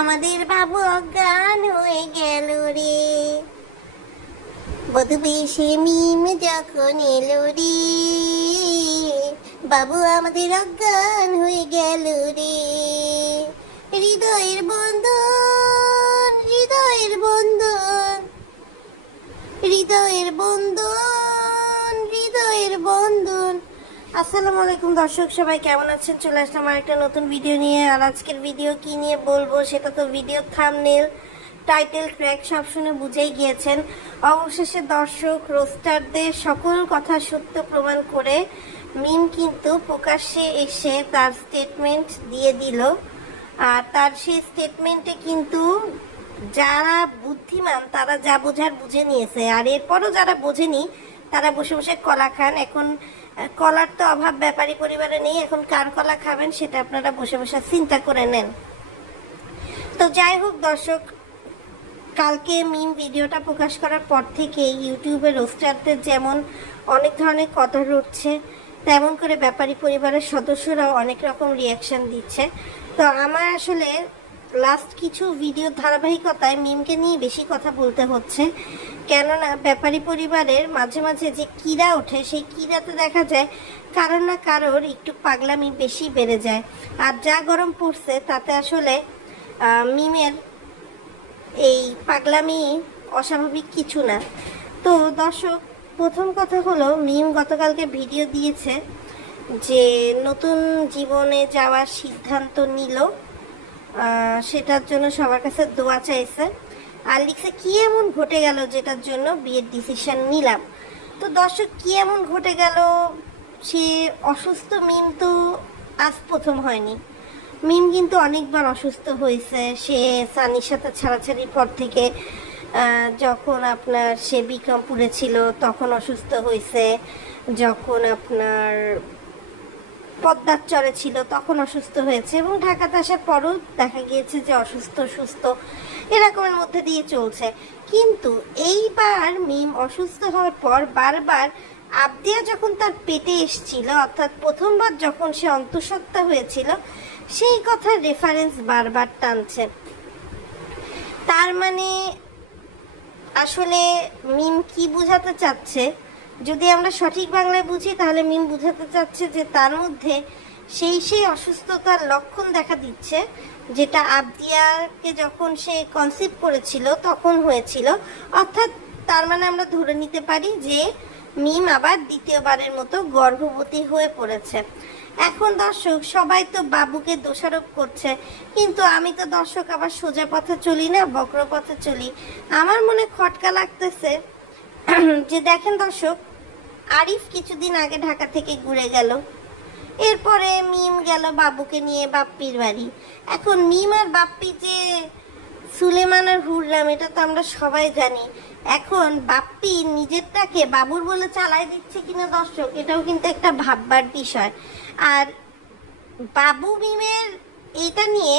আমাদের বাবু অজ্ঞান হয়ে গেল রে, বধূ বেশে মিম যখন এলো রে, বাবু আমাদের অজ্ঞান হয়ে গেল রে। হৃদয়ের বন্ধন, হৃদয়ের বন্ধন, হৃদয়ের বন্ধন, হৃদয়ের বন্ধন। আসসালামু আলাইকুম দর্শক, সবাই কেমন আছেন? চলে আসলাম আর একটা নতুন ভিডিও নিয়ে। আর আজকের ভিডিও কি নিয়ে বলবো সেটা তো ভিডিও থাম্বনেল, টাইটেল, ট্র্যাক সব শুনে বুঝেই গিয়েছেন। অবশেষে দর্শক রোস্টারদের সকল কথা সত্য প্রমাণ করে মিম কিন্তু প্রকাশ্যে এসে তার স্টেটমেন্ট দিয়ে দিল। আর তার সেই স্টেটমেন্টে কিন্তু যারা বুদ্ধিমান তারা যা বোঝার বুঝে নিয়েছে, আর এরপরও যারা বোঝেনি তারা বসে বসে কলা খান। এখন কলার তো অভাব ব্যাপারী পরিবারে নেই, এখন কার কলা খাবেন সেটা আপনারা বসে বসে চিন্তা করে নেন। তো যাই হোক দর্শক, কালকে মিম ভিডিওটা প্রকাশ করার পর থেকে ইউটিউবে রোস্টারদের যেমন অনেক ধরনের কথা উঠছে, তেমন করে ব্যাপারী পরিবারের সদস্যরাও অনেক রকম রিয়াকশন দিচ্ছে। তো আমার আসলে লাস্ট কিছু ভিডিও ধারাবাহিকতায় মিমকে নিয়ে বেশি কথা বলতে হচ্ছে, কেননা ব্যাপারী পরিবারের মাঝে মাঝে যে কিরা ওঠে সেই কিরাতে দেখা যায় কারোর না কারোর একটু পাগলামি বেশি বেড়ে যায়। আর যা গরম পড়ছে তাতে আসলে মিমের এই পাগলামি অস্বাভাবিক কিছু না। তো দর্শক, প্রথম কথা হলো মিম গতকালকে ভিডিও দিয়েছে যে নতুন জীবনে যাওয়ার সিদ্ধান্ত নিল, সেটার জন্য সবার কাছে দোয়া চাইছে। আর লিখছে কি এমন ঘটে গেল যেটার জন্য বিয়ের ডিসিশন নিলাম। তো দর্শক, কি এমন ঘটে গেল, সে অসুস্থ মিম তো আজ প্রথম হয়নি। মিম কিন্তু অনেকবার অসুস্থ হয়েছে। সে সানির সাথে ছাড়াছাড়ির পর থেকে যখন আপনার সে বিক্রমপুরে ছিল তখন অসুস্থ হয়েছে, যখন আপনার পদ্মার চরে ছিল তখন অসুস্থ হয়েছে, এবং ঢাকাতে আসার পরও দেখা গিয়েছে যে অসুস্থ সুস্থ এরকমের মধ্যে দিয়ে চলছে। কিন্তু এইবার মিম অসুস্থ হওয়ার পর বারবার আবদিয়া যখন তার পেটে এসছিল, অর্থাৎ প্রথমবার যখন সে অন্তঃসত্ত্বা হয়েছিল, সেই কথার রেফারেন্স বারবার টানছে। তার মানে আসলে মিম কি বোঝাতে চাচ্ছে, যদি আমরা সঠিক বাংলায় বুঝি তাহলে মিম বোঝাতে চাচ্ছে যে তার মধ্যে সেই অসুস্থতার লক্ষণ দেখা দিচ্ছে যেটা আবদিয়াকে যখন সে কনসিভ করেছিল তখন হয়েছিল। অর্থাৎ তার মানে আমরা ধরে নিতে পারি যে মিম আবার দ্বিতীয়বারের মতো গর্ভবতী হয়ে পড়েছে। এখন দর্শক, সবাই তো বাবুকে দোষারোপ করছে, কিন্তু আমি তো দর্শক আবার সোজা পথে চলি না, বক্র পথে চলি। আমার মনে খটকা লাগতেছে যে দেখেন দর্শক, আরিফ কিছুদিন আগে ঢাকা থেকে ঘুরে গেল, এরপরে মিম গেল বাবুকে নিয়ে বাপ্পির বাড়ি। এখন মিম আর বাপ্পি যে সুলেমান আর হুররাম এটা তো আমরা সবাই জানি। এখন বাপ্পি নিজেরটাকে বাবুর বলে চালায় দিচ্ছে কিনা দর্শক, এটাও কিন্তু একটা ভাববার বিষয়। আর বাবু মিমের এটা নিয়ে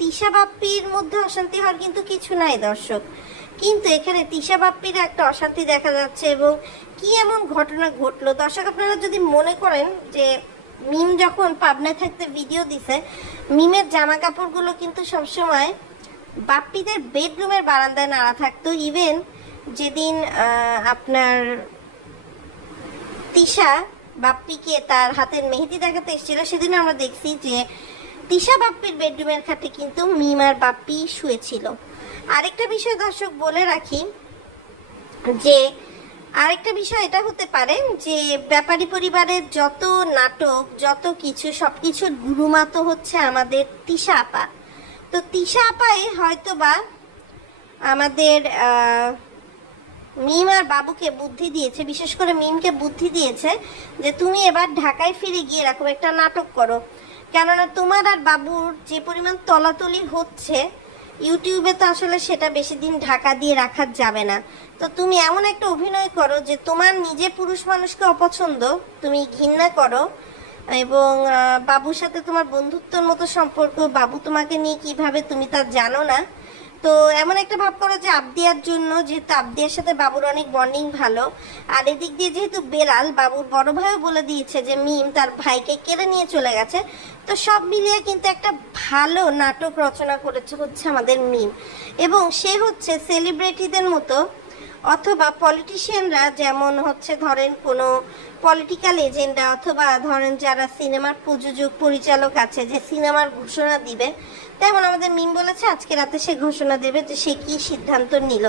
তিশা বাপ্পির মধ্যে অশান্তি হওয়ার কিন্তু কিছু নাই দর্শক, কিন্তু এখানে তিশা বাপ্পির একটা অশান্তি দেখা যাচ্ছে। এবং কি এমন ঘটনা ঘটলো দর্শক, আপনারা যদি মনে করেন যে মিম যখন পাবনায় থাকতে ভিডিও দিছে, মিমের জামা কাপড়গুলো কিন্তু সবসময় বাপ্পিদের বেডরুমের বারান্দায় নাড়া থাকতো। ইভেন যেদিন আপনার তিশা বাপ্পিকে তার হাতের মেহেদি দেখাতে এসেছিল, সেদিন আমরা দেখছি যে তিশা বাপ্পির বেডরুমের খাটে কিন্তু মিম আর বাপ্পি শুয়েছিল। আরেকটা বিষয় দর্শক বলে রাখি, যে আরেকটা বিষয় এটা হতে পারে যে ব্যাপারী পরিবারের যত নাটক যত কিছু সবকিছুর গুরুমা তো হচ্ছে আমাদের তিশা আপা। তো তিশা আপাই হয়তো বা আমাদের মিম আর বাবুকে বুদ্ধি দিয়েছে, বিশেষ করে মিমকে বুদ্ধি দিয়েছে যে তুমি এবার ঢাকায় ফিরে গিয়ে এরকম একটা নাটক করো, কেননা তোমার আর বাবুর যে পরিমাণ তলাতলি হচ্ছে ইউটিউবে, তো আসলে সেটা বেশি দিন ঢাকা দিয়ে রাখা যাবে না। তো তুমি এমন একটা অভিনয় করো যে তোমার নিজে পুরুষ মানুষকে অপছন্দ, তুমি ঘৃণা করো, এবং বাবুর সাথে তোমার বন্ধুত্বর মতো সম্পর্ক, বাবু তোমাকে নিয়ে কিভাবে তুমি তা জানো না। তো এমন একটা ভাব করো যে আবদিয়ার জন্য, যেহেতু আবদিয়ার সাথে বাবুর অনেক বন্ডিং ভালো, আর এদিক দিয়ে যেহেতু বেলাল বাবুর বড় ভাইও বলে দিয়েছে যে মিম তার ভাইকে কেড়ে নিয়ে চলে গেছে, তো সব মিলিয়ে কিন্তু একটা ভালো নাটক রচনা করেছে হচ্ছে আমাদের মিম। এবং সে হচ্ছে সেলিব্রিটিদের মতো অথবা পলিটিশিয়ানরা, যেমন হচ্ছে ধরেন কোনো পলিটিক্যাল এজেন্ডা অথবা ধরেন যারা সিনেমার প্রযোজক পরিচালক আছে যে সিনেমার ঘোষণা দিবে, তেমন আমাদের মিম বলেছে আজকে রাতে সে ঘোষণা দেবে যে সে কি সিদ্ধান্ত নিল।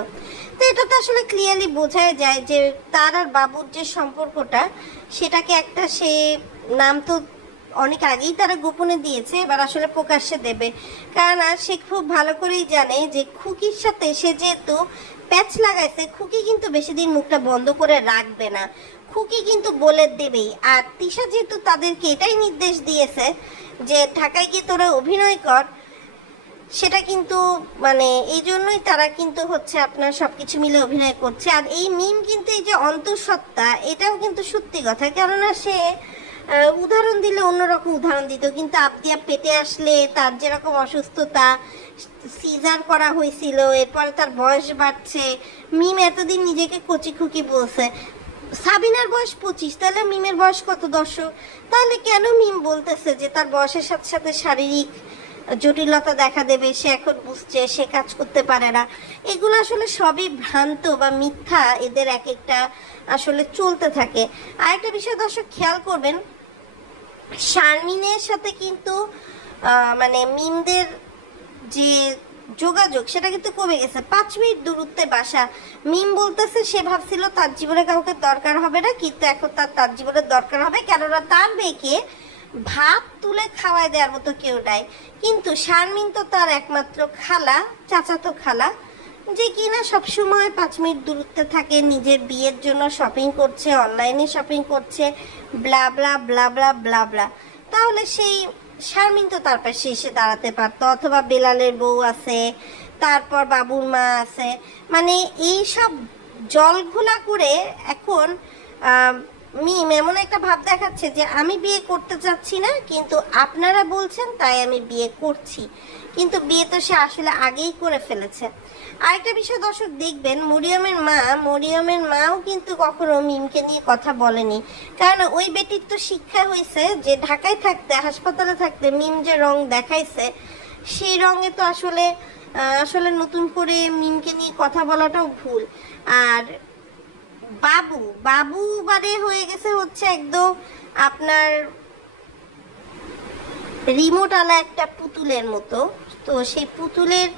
তো এটা তো আসলে ক্লিয়ারলি বোঝাই যায় যে তার আর বাবুর যে সম্পর্কটা, সেটাকে একটা সে নাম তো অনেক আগেই তারা গোপনে দিয়েছে, এবার আসলে প্রকাশ্যে দেবে। কারণ সে খুব ভালো করেই জানে যে খুকির সাথে সে যেহেতু প্যাচ লাগাইছে, খুকি কিন্তু বেশি দিন মুখটা বন্ধ করে রাখবে না, খুকি কিন্তু বলে দেবেই। আর তিশা যেহেতু তাদেরকে এটাই নির্দেশ দিয়েছে যে ঢাকায় গিয়ে তোরা অভিনয় কর, সেটা কিন্তু মানে এই জন্যই তারা কিন্তু হচ্ছে আপনার সবকিছু মিলে অভিনয় করছে। আর এই মিম কিন্তু এই যে অন্তঃসত্ত্বা, এটাও কিন্তু সত্যি কথা, কেননা সে উদাহরণ দিলে অন্যরকম উদাহরণ দিত, কিন্তু আবদিয়া পেটে আসলে তার যেরকম অসুস্থতা, সিজার করা হয়েছিল, এরপরে তার বয়স বাড়ছে, মিম এতদিন নিজেকে কচি খুকি বলছে। সাবিনার বয়স 25, তাহলে মিমের বয়স কত দর্শক? তাহলে কেন মিম বলতেছে যে তার বয়সের সাথে সাথে শারীরিক জটিলতা দেখা দেবে, সে এখন বুঝছে, সে কাজ করতে পারে না? এগুলো আসলে সবই ভ্রান্ত বা মিথ্যা, এদের এক একটা আসলে চলতে থাকে। আরেকটা বিষয় দর্শক খেয়াল করবেন, শারমিনের সাথে কিন্তু মানে মিমদের যে যোগাযোগ সেটা কিন্তু কমে গেছে। 5 মিনিট দূরত্বে বাসা, মিম বলতেছে সে ভাবছিল তার জীবনে কাউকে দরকার হবে না, কিন্তু এখন তার জীবনের দরকার হবে, কেননা তার মেয়েকে ভাত তুলে খাওয়াই দেওয়ার মতো কেউ নাই। কিন্তু শারমিন তো তার একমাত্র খালা, চাচাতো খালা, যে কিনা সবসময় 5 মিনিট দূরত্বে থাকে, নিজের বিয়ের জন্য শপিং করছে, অনলাইনে শপিং করছে, ব্লা ব্লা ব্লা ব্লা ব্লা ব্লা। তাহলে সেই শারমিন তো তার পাশে এসে দাঁড়াতে পারতো, অথবা বেলালের বউ আছে, তারপর বাবুর মা আছে, মানে এই সব জলঘোলা করে এখন মিম এমন একটা ভাব দেখাচ্ছে যে আমি বিয়ে করতে চাচ্ছি না, কিন্তু আপনারা বলছেন তাই আমি বিয়ে করছি, কিন্তু বিয়ে তো সে আসলে আগেই করে ফেলেছে। আরেকটা বিষয় দর্শক দেখবেন, মরিয়মের মাও কিন্তু কখনো মিমকে নিয়ে কথা বলেনি, কারণ ওই বেটির তো শিক্ষা হয়েছে যে ঢাকায় থাকতে, হাসপাতালে থাকতে মিম যে রং দেখাইছে, সেই রঙে তো আসলে নতুন করে মিমকে নিয়ে কথা বলাটাও ভুল। আর বাবু বারে হয়ে গেছে হচ্ছে একদম আপনার রিমোট আলা একটা পুতুলের মতো। তো সেই পুতুলের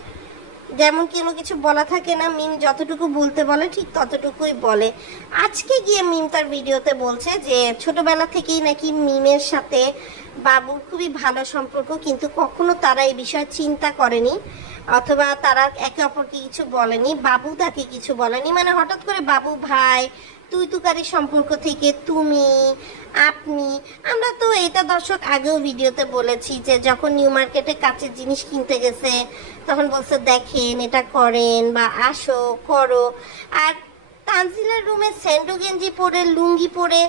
যেমন কোনো কিছু বলা থাকে না, মিম যতটুকু বলতে বলে ঠিক ততটুকুই বলে। আজকে গিয়ে মিম তার ভিডিওতে বলছে যে ছোটবেলা থেকেই নাকি মিমের সাথে বাবুর খুবই ভালো সম্পর্ক, কিন্তু কখনো তারা এই বিষয়ে চিন্তা করেনি অথবা তারা একে অপরকে কিছু বলেনি, বাবু তাকে কিছু বলেনি। মানে হঠাৎ করে বাবু ভাই তুই তুকারি সম্পর্ক থেকে তুমি আপনি, আমরা তো এটা দর্শক আগেও ভিডিওতে বলেছি যে যখন নিউ মার্কেটে কাচের জিনিস কিনতে গেছে তখন বলছে দেখেন এটা করেন বা আসো করো। আর তানজিলার রুমে স্যান্ডো গেঞ্জি পরে লুঙ্গি পরে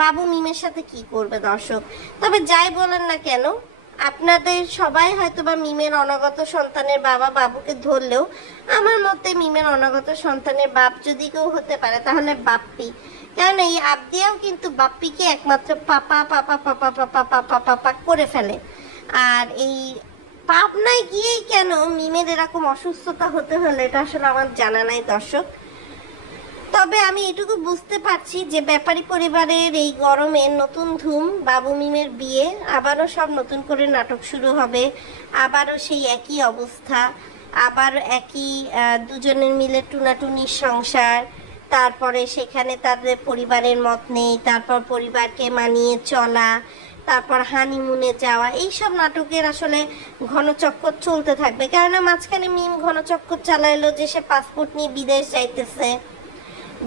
বাবু মিমের সাথে কি করবে দর্শক? তবে যাই বলেন না কেন, আপনাদের সবাই হয়তো বা মিমের অনাগত সন্তানের বাবা বাবুকে ধরলেও আমার মতে মিমের অনাগত সন্তানের বাপ যদি কেউ হতে পারে তাহলে বাপ্পি। কারণ এই আবদিয়াও কিন্তু বাপ্পিকে একমাত্র পাপা পাপা পাপা পাপা পাপা পাপা করে ফেলে। আর এই পাবনায় গিয়েই কেন মিমের এরকম অসুস্থতা হতে হলো এটা আসলে আমার জানা নাই দর্শক। তবে আমি এটুকু বুঝতে পারছি যে ব্যাপারী পরিবারের এই গরমে নতুন ধুম, বাবু মিমের বিয়ে, আবারও সব নতুন করে নাটক শুরু হবে, আবারও সেই একই অবস্থা, আবার একই দুজনের মিলে টুনাটুনির সংসার, তারপরে সেখানে তাদের পরিবারের মত নেই, তারপর পরিবারকে মানিয়ে চলা, তারপর হানিমুনে যাওয়া, এইসব নাটকের আসলে ঘনচক্কর চলতে থাকবে। কেননা মাঝখানে মিম ঘনচক্কর চালাইলো যে সে পাসপোর্ট নিয়ে বিদেশ যাইতেছে,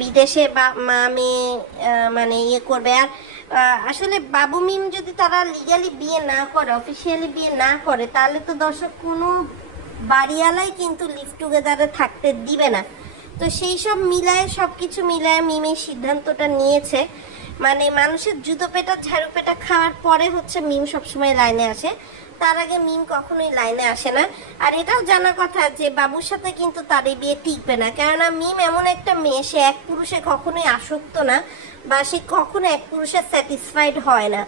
বিদেশে মা মেয়ে মানে ইয়ে করবে। আর আসলে বাবু মিম যদি তারা লিগালি বিয়ে না করে, অফিসিয়ালি বিয়ে না করে, তাহলে তো দর্শক কোনো বাড়িওয়ালাই কিন্তু লিভ টুগেদারে থাকতে দিবে না। তো সেই সব মিলায়, সব কিছু মিলায় মিমের সিদ্ধান্তটা নিয়েছে। মানে মানুষের জুতো পেটা ঝাড়ু পেটা খাওয়ার পরে হচ্ছে মিম সবসময় লাইনে আসে। তার আগে মিম কখনোই লাইনে আসে না। আর এটাও জানা কথা যে বাবুর সাথে কিন্তু তার এই বিয়ে টিকবে না, কেননা মিম এমন একটা মেয়ে, সে এক পুরুষে কখনোই আসক্ত না, বা সে কখনো এক পুরুষে স্যাটিসফাইড হয় না।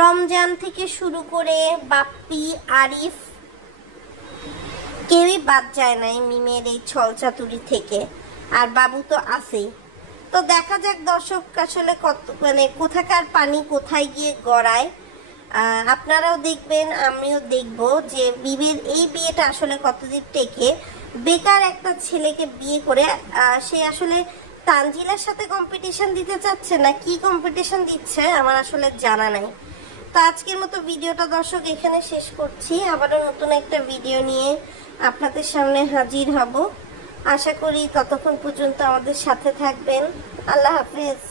রমজান থেকে শুরু করে বাপ্পি, আরিফ, কেউই বাদ যায় না এই মিমের এই ছলচাতুরি থেকে। আর বাবু তো আছেই। তো দেখা যাক দর্শক আসলে কত মানে কোথাকার পানি কোথায় গিয়ে গড়ায়। আপনারাও দেখবেন, আমিও দেখব যে বিবের এই বিয়েটা আসলে কতদিন টেকে। বেকার একটা ছেলেকে বিয়ে করে সে আসলে তানজিলার সাথে কম্পিটিশন দিতে চাচ্ছে না কি কম্পিটিশন দিচ্ছে আমার আসলে জানা নাই। তো আজকের মতো ভিডিওটা দর্শক এখানে শেষ করছি। আবারও নতুন একটা ভিডিও নিয়ে আপনাদের সামনে হাজির হব। আশা করি ততক্ষণ পর্যন্ত আমাদের সাথে থাকবেন। আল্লাহ হাফেজ।